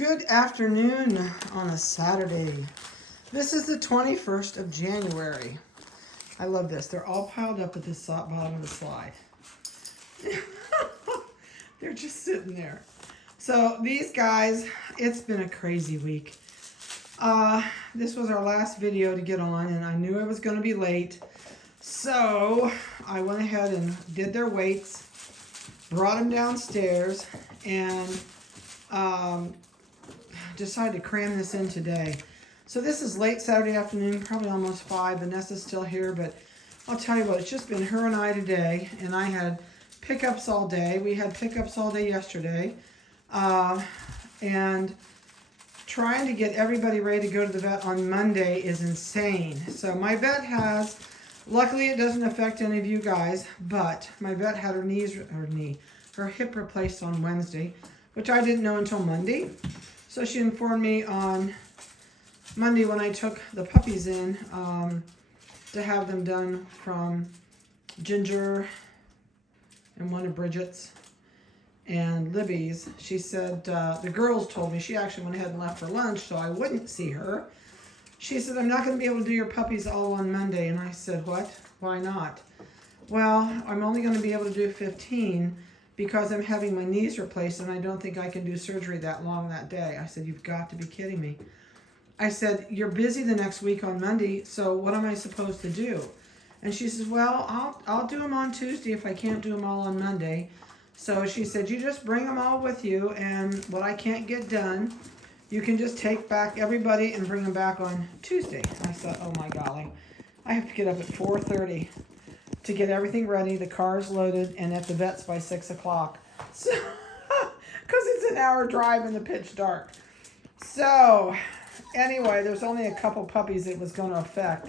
Good afternoon on a Saturday. This is the 21st of January. I love this. They're all piled up at the bottom of the slide. They're just sitting there. So these guys, it's been a crazy week. This was our last video to get on, and I knew I was going to be late. So I went ahead and did their weights, brought them downstairs, and decided to cram this in today. So this is late Saturday afternoon, probably almost 5. Vanessa's still here, but I'll tell you what, it's just been her and I today, and I had pickups all day. We had pickups all day yesterday, and trying to get everybody ready to go to the vet on Monday is insane. So my vet has, luckily it doesn't affect any of you guys, but my vet had her hip replaced on Wednesday, which I didn't know until Monday. So she informed me on Monday when I took the puppies in to have them done from Ginger and one of Bridget's and Libby's. She said, the girls told me, she actually went ahead and left for lunch so I wouldn't see her. She said, I'm not going to be able to do your puppies all on Monday. And I said, what? Why not? Well, I'm only going to be able to do 15 because I'm having my knees replaced and I don't think I can do surgery that long that day. I said, you've got to be kidding me. I said, you're busy the next week on Monday, so what am I supposed to do? And she says, well, I'll do them on Tuesday if I can't do them all on Monday. So she said, you just bring them all with you, and what I can't get done, you can just take back everybody and bring them back on Tuesday. I thought, oh my golly, I have to get up at 4:30 to get everything ready, the car's loaded, and at the vet's by 6 o'clock. So, because it's an hour drive in the pitch dark. So, anyway, there's only a couple puppies it was going to affect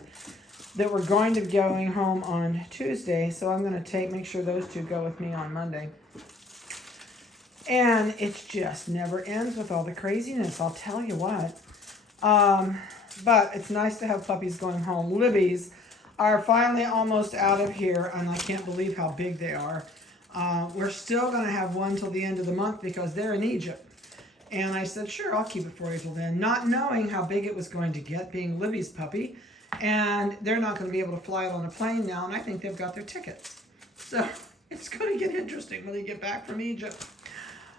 that were going to be going home on Tuesday. So I'm going to make sure those two go with me on Monday. And it just never ends with all the craziness, I'll tell you what. But it's nice to have puppies going home. Libby's are finally almost out of here, and I can't believe how big they are. We're still going to have one till the end of the month because they're in Egypt. And I said, sure, I'll keep it for you till then, not knowing how big it was going to get, being Libby's puppy. And they're not going to be able to fly it on a plane now, and I think they've got their tickets. So it's going to get interesting when they get back from Egypt.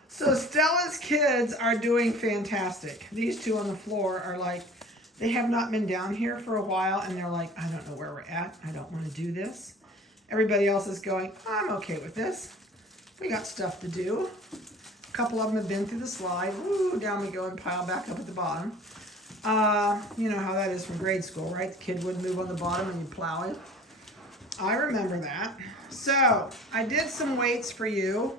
So Stella's kids are doing fantastic. These two on the floor are like, they have not been down here for a while, and they're like, I don't know where we're at. I don't want to do this. Everybody else is going, I'm okay with this. We got stuff to do. A couple of them have been through the slide. Woo, down we go and pile back up at the bottom. You know how that is from grade school, right? The kid would move on the bottom and you plow it. I remember that. So I did some weights for you.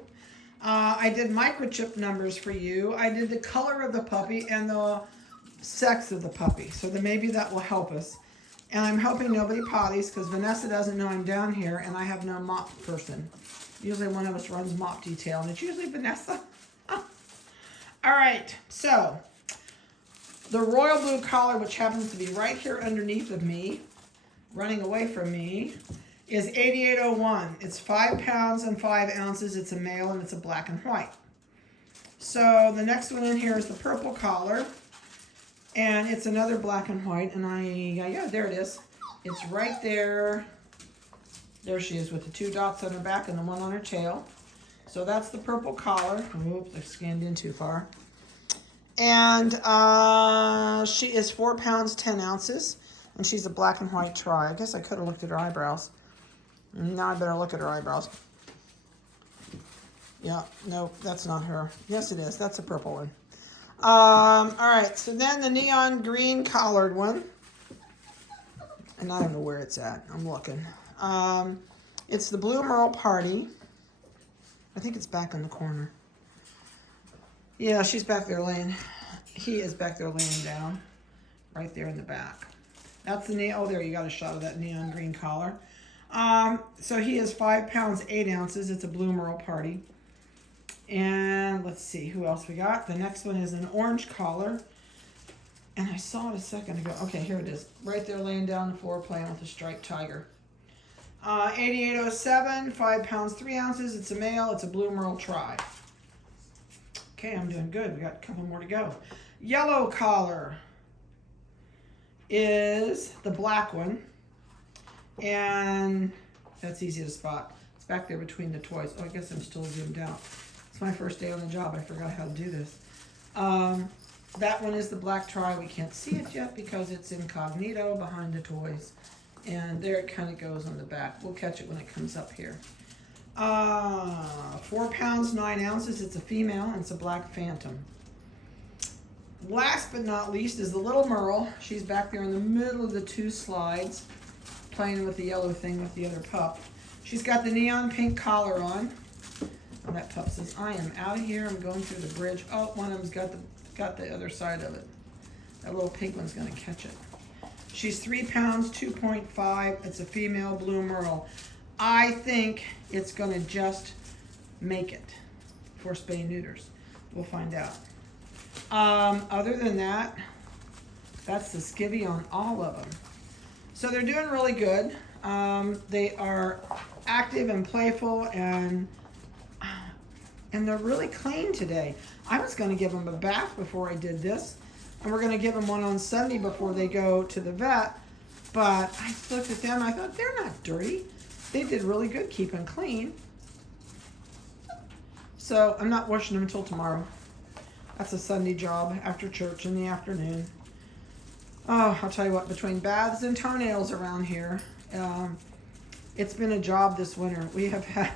I did microchip numbers for you. I did the color of the puppy and the sex of the puppy. So then maybe that will help us. And I'm hoping nobody potties because Vanessa doesn't know I'm down here and I have no mop person. Usually one of us runs mop detail and it's usually Vanessa. All right, so the royal blue collar, which happens to be right here underneath of me, running away from me, is 8801. It's 5 pounds and 5 ounces. It's a male and it's a black and white. So the next one in here is the purple collar, and it's another black and white. And yeah, there it is. It's right there. There she is with the 2 dots on her back and the one on her tail. So that's the purple collar. Oops, I scanned in too far. And she is 4 pounds, 10 ounces. And she's a black and white tri. I guess I could have looked at her eyebrows. Now I better look at her eyebrows. Yeah, no, that's not her. Yes, it is. That's a purple one. All right, so then the neon green collared one. And I don't know where it's at. I'm looking. It's the Blue Merle Party. I think it's back in the corner. Yeah, she's back there he is back there laying down. Right there in the back. That's the oh, there, you got a shot of that neon green collar. So he is 5 pounds, 8 ounces. It's a Blue Merle Party. And let's see who else we got. The next one is an orange collar. And I saw it a second ago. Okay, here it is. Right there laying down on the floor playing with a striped tiger. 8807, 5 pounds, 3 ounces. It's a male. It's a Blue Merle Tri. Okay, I'm doing good. We got a couple more to go. Yellow collar is the black one, and that's easy to spot. It's back there between the toys. Oh, I guess I'm still zoomed out. It's my first day on the job. I forgot how to do this. That one is the black tri. We can't see it yet because it's incognito behind the toys. And there it kind of goes on the back. We'll catch it when it comes up here. 4 pounds, 9 ounces. It's a female, and it's a black phantom. Last but not least is the little Merle. She's back there in the middle of the 2 slides, playing with the yellow thing with the other pup. She's got the neon pink collar on. And that pup says, I am out of here. I'm going through the bridge. Oh, one of them's got the other side of it. That little pink one's going to catch it. She's 3 pounds, 2.5. It's a female blue Merle. I think it's going to just make it for spay neuters. We'll find out. Other than that, that's the skivvy on all of them. So they're doing really good. They are active and playful, and they're really clean today. I was going to give them a bath before I did this, and we're going to give them one on Sunday before they go to the vet. But I looked at them, and I thought, they're not dirty. They did really good keeping clean. So I'm not washing them until tomorrow. That's a Sunday job after church in the afternoon. Oh, I'll tell you what, between baths and toenails around here, it's been a job this winter. We have had,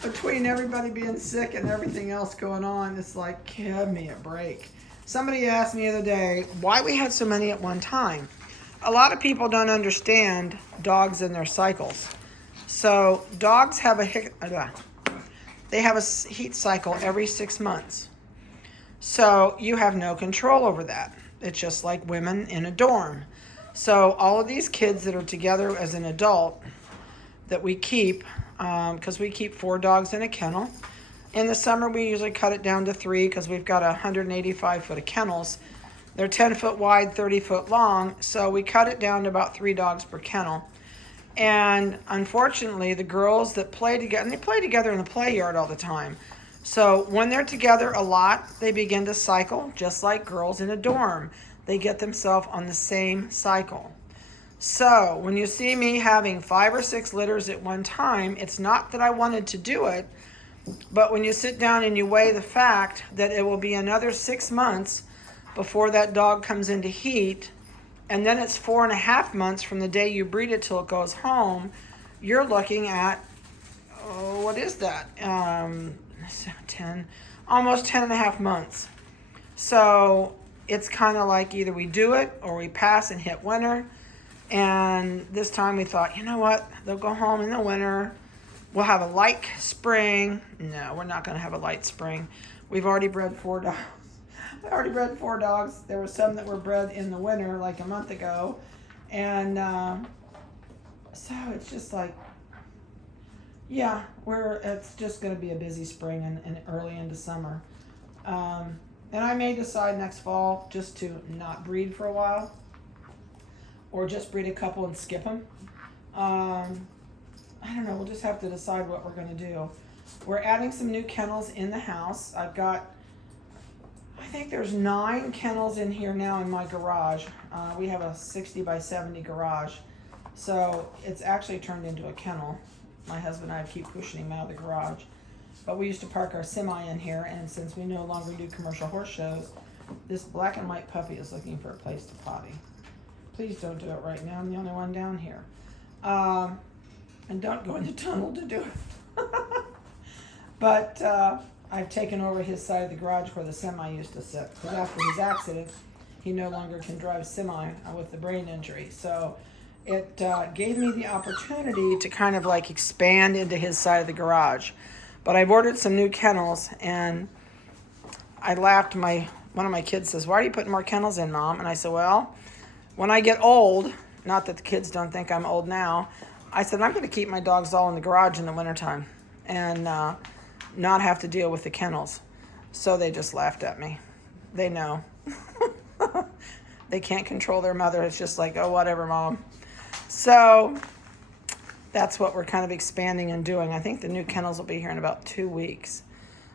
between everybody being sick and everything else going on, it's like, give me a break. Somebody asked me the other day why we had so many at one time. A lot of people don't understand dogs and their cycles. So dogs have a heat cycle every 6 months. So you have no control over that. It's just like women in a dorm. So all of these kids that are together as an adult that we keep, because we keep 4 dogs in a kennel. In the summer, we usually cut it down to 3 because we've got 185 foot of kennels. They're 10 foot wide, 30 foot long. So we cut it down to about 3 dogs per kennel. And unfortunately, the girls that play together, and they play together in the play yard all the time. So when they're together a lot, they begin to cycle just like girls in a dorm. They get themselves on the same cycle. So when you see me having 5 or 6 litters at one time, it's not that I wanted to do it, but when you sit down and you weigh the fact that it will be another 6 months before that dog comes into heat, and then it's 4.5 months from the day you breed it till it goes home, you're looking at, what is that? 10 and a half months. So it's kind of like either we do it or we pass and hit winter. And this time we thought, you know what? They'll go home in the winter. We'll have a light spring. No, we're not going to have a light spring. We've already bred 4 dogs. I already bred 4 dogs. There were some that were bred in the winter like a month ago. And so it's just like, yeah, it's just going to be a busy spring and early into summer. And I may decide next fall just to not breed for a while, or just breed a couple and skip them. I don't know. We'll just have to decide what we're going to do. We're adding some new kennels in the house. I think there's 9 kennels in here now in my garage. We have a 60 by 70 garage, so it's actually turned into a kennel. My husband and I keep pushing him out of the garage. But we used to park our semi in here, and since we no longer do commercial horse shows, this black and white puppy is looking for a place to potty. Please don't do it right now. I'm the only one down here. And don't go in the tunnel to do it. But I've taken over his side of the garage where the semi used to sit. Because after his accident, he no longer can drive semi with the brain injury. So it gave me the opportunity to kind of like expand into his side of the garage. But I've ordered some new kennels, and I laughed. One of my kids says, "Why are you putting more kennels in, Mom?" And I said, well, when I get old, not that the kids don't think I'm old now, I said, I'm going to keep my dogs all in the garage in the wintertime and not have to deal with the kennels. So they just laughed at me. They know. They can't control their mother. It's just like, oh, whatever, Mom. So that's what we're kind of expanding and doing. I think the new kennels will be here in about 2 weeks.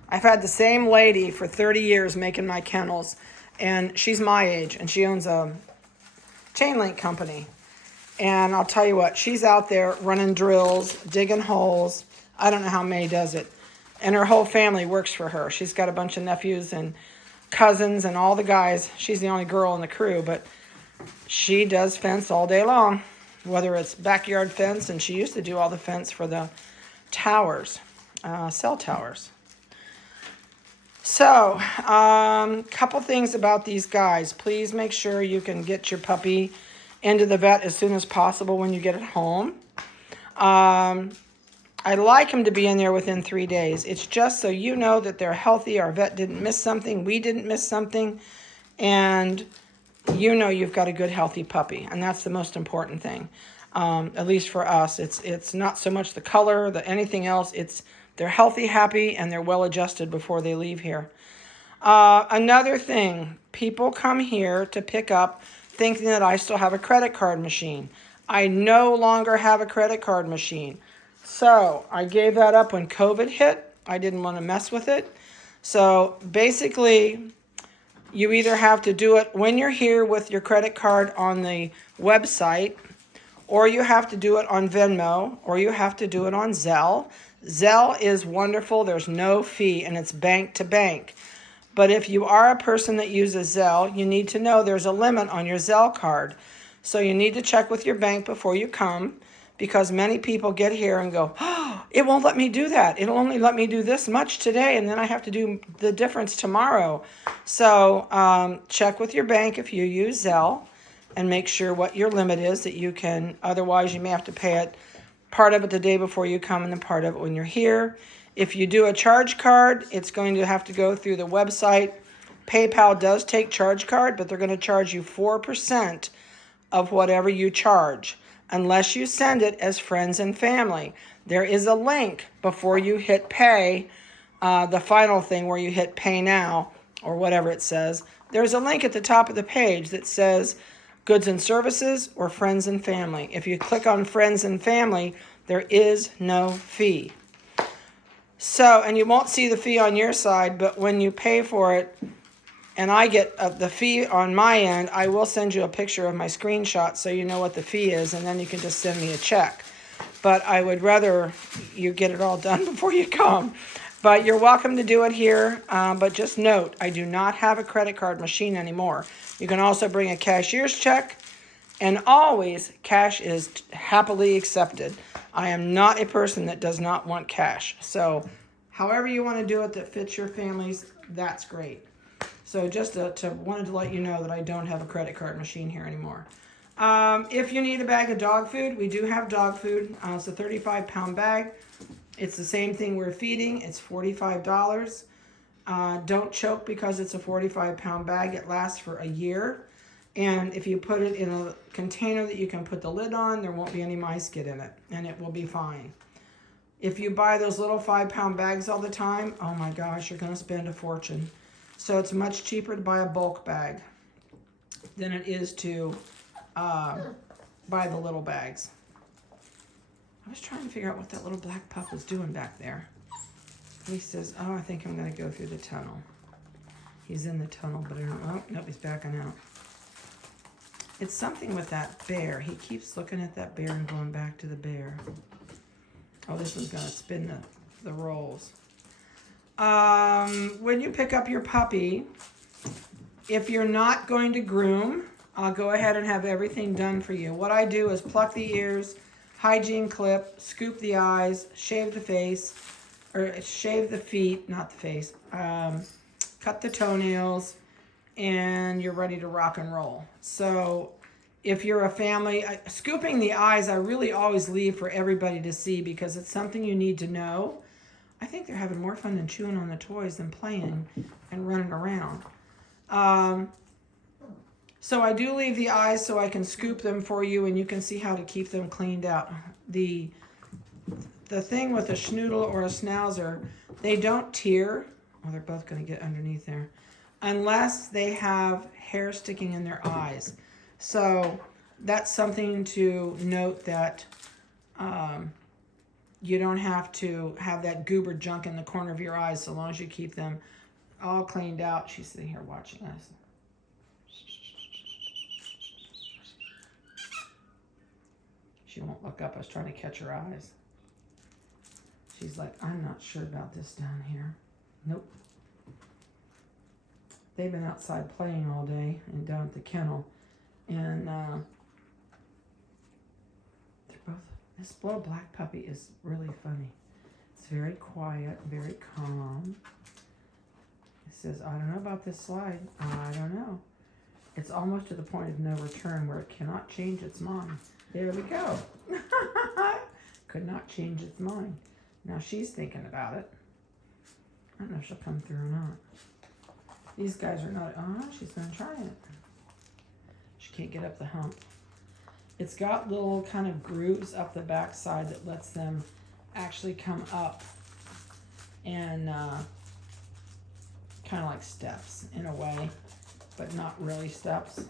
I've had the same lady for 30 years making my kennels, and she's my age, and she owns a chain link company. And I'll tell you what, she's out there running drills, digging holes. I don't know how May does it. And her whole family works for her. She's got a bunch of nephews and cousins and all the guys. She's the only girl in the crew, but she does fence all day long, whether it's backyard fence, and she used to do all the fence for the towers, cell towers. So, couple things about these guys. Please make sure you can get your puppy into the vet as soon as possible when you get it home. I'd like them to be in there within 3 days. It's just so you know that they're healthy. Our vet didn't miss something. We didn't miss something. And you know you've got a good, healthy puppy. And that's the most important thing. At least for us. It's not so much the color, anything else. They're healthy, happy, and they're well adjusted before they leave here. Another thing, people come here to pick up thinking that I still have a credit card machine. I no longer have a credit card machine. So I gave that up when COVID hit. I didn't want to mess with it. So basically, you either have to do it when you're here with your credit card on the website, or you have to do it on Venmo, or you have to do it on Zelle. Zelle is wonderful. There's no fee, and it's bank to bank. But if you are a person that uses Zelle, you need to know there's a limit on your Zelle card. So you need to check with your bank before you come, because many people get here and go, oh, it won't let me do that. It'll only let me do this much today, and then I have to do the difference tomorrow. So check with your bank if you use Zelle, and make sure what your limit is that you can. Otherwise, you may have to pay it, part of it the day before you come and then part of it when you're here. If you do a charge card, it's going to have to go through the website. PayPal does take charge card, but they're going to charge you 4% of whatever you charge, unless you send it as friends and family. There is a link before you hit pay, the final thing where you hit pay now, or whatever it says. There's a link at the top of the page that says goods and services or friends and family. If you click on friends and family, there is no fee. So, and you won't see the fee on your side, but when you pay for it, and I get the fee on my end, I will send you a picture of my screenshot so you know what the fee is, and then you can just send me a check. But I would rather you get it all done before you come. But you're welcome to do it here, but just note, I do not have a credit card machine anymore. You can also bring a cashier's check, and always cash is happily accepted. I am not a person that does not want cash. So however you want to do it that fits your families, that's great. So just wanted to let you know that I don't have a credit card machine here anymore. If you need a bag of dog food, we do have dog food. It's a 35-pound bag. It's the same thing we're feeding. It's $45. Don't choke because it's a 45-pound bag. It lasts for a year. And if you put it in a container that you can put the lid on, there won't be any mice get in it, and it will be fine. If you buy those little 5-pound bags all the time, oh my gosh, you're going to spend a fortune. So it's much cheaper to buy a bulk bag than it is to buy the little bags. I was trying to figure out what that little black pup was doing back there. He says, oh, I think I'm going to go through the tunnel. He's in the tunnel, but I don't know. Oh, nope, he's backing out. It's something with that bear. He keeps looking at that bear and going back to the bear. Oh, this one's going to spin the rolls. When you pick up your puppy, if you're not going to groom, I'll go ahead and have everything done for you. What I do is pluck the ears, hygiene clip, scoop the eyes, shave the face, or shave the feet, not the face, cut the toenails, and you're ready to rock and roll. So if you're a family, scooping the eyes, I really always leave for everybody to see because it's something you need to know. I think they're having more fun than chewing on the toys than playing and running around. So I do leave the eyes so I can scoop them for you and you can see how to keep them cleaned out. The thing with a schnoodle or a schnauzer, they don't tear. Well, they're both going to get underneath there. Unless they have hair sticking in their eyes. So that's something to note, that you don't have to have that goober junk in the corner of your eyes so long as you keep them all cleaned out. She's sitting here watching us. She won't look up. I was trying to catch her eyes. She's like, I'm not sure about this down here. Nope. They've been outside playing all day and down at the kennel. And they're both, this little black puppy is really funny. It's very quiet, very calm. It says, I don't know about this slide. I don't know. It's almost to the point of no return where it cannot change its mind. There we go. Could not change its mind. Now she's thinking about it. I don't know if she'll come through or not. These guys are not, oh, she's gonna try it. She can't get up the hump. It's got little kind of grooves up the backside that lets them actually come up and kind of like steps in a way, but not really steps.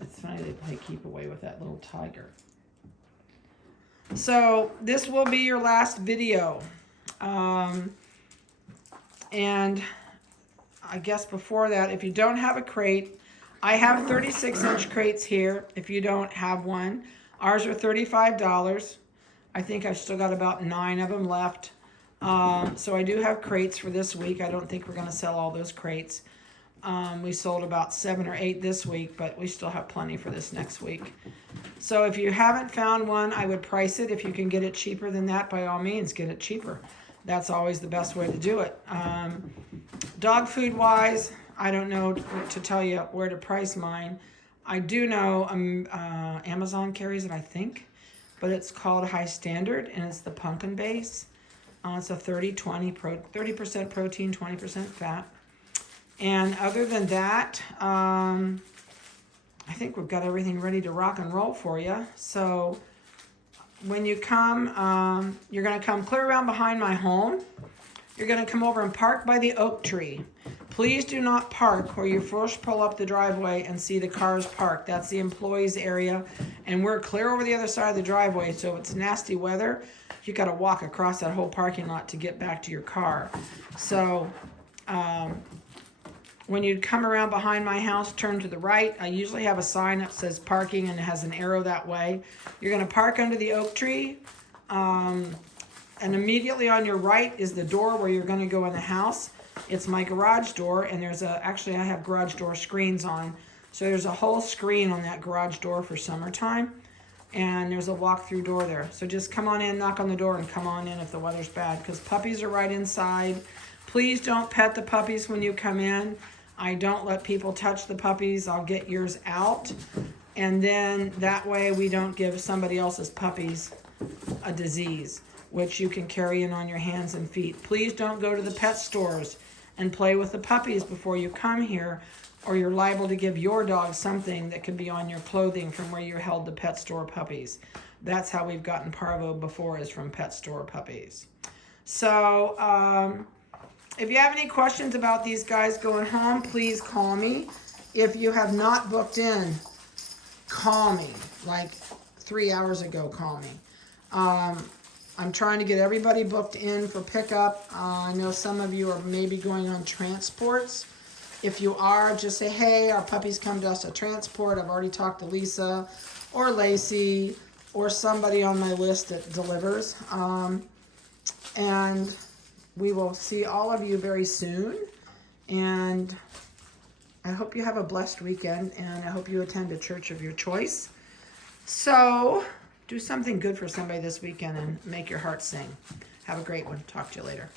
It's funny they play keep away with that little tiger. So this will be your last video. And I guess before that, if you don't have a crate, I have 36-inch crates here. If you don't have one, ours are $35. I think I've still got about 9 of them left. So I do have crates for this week. I don't think we're going to sell all those crates. We sold about 7 or 8 this week, but we still have plenty for this next week. So if you haven't found one, I would price it. If you can get it cheaper than that, by all means, get it cheaper. That's always the best way to do it. Dog food wise, I don't know to tell you where to price mine. I do know Amazon carries it, I think, but it's called High Standard, and it's the pumpkin base. It's a 30% protein, 20% fat. And other than that, I think we've got everything ready to rock and roll for you. So when you come, you're going to come clear around behind my home. You're going to come over and park by the oak tree. Please do not park where you first pull up the driveway and see the cars parked. That's the employees area. And we're clear over the other side of the driveway. So if it's nasty weather, you got to walk across that whole parking lot to get back to your car. So when you come around behind my house, turn to the right. I usually have a sign that says parking and it has an arrow that way. You're going to park under the oak tree. And immediately on your right is the door where you're going to go in the house. It's my garage door, and actually I have garage door screens on. So there's a whole screen on that garage door for summertime. And there's a walk-through door there. So just come on in, knock on the door, and come on in if the weather's bad, because puppies are right inside. Please don't pet the puppies when you come in. I don't let people touch the puppies. I'll get yours out. And then that way we don't give somebody else's puppies a disease, which you can carry in on your hands and feet. Please don't go to the pet stores and play with the puppies before you come here, or you're liable to give your dog something that could be on your clothing from where you held the pet store puppies. That's how we've gotten parvo before, is from pet store puppies. So if you have any questions about these guys going home, please call me. If you have not booked in, call me. Like 3 hours ago, call me. I'm trying to get everybody booked in for pickup. I know some of you are maybe going on transports. If you are, just say, hey, our puppies come to us at transport. I've already talked to Lisa or Lacey or somebody on my list that delivers. And we will see all of you very soon. And I hope you have a blessed weekend, and I hope you attend a church of your choice. So do something good for somebody this weekend and make your heart sing. Have a great one. Talk to you later.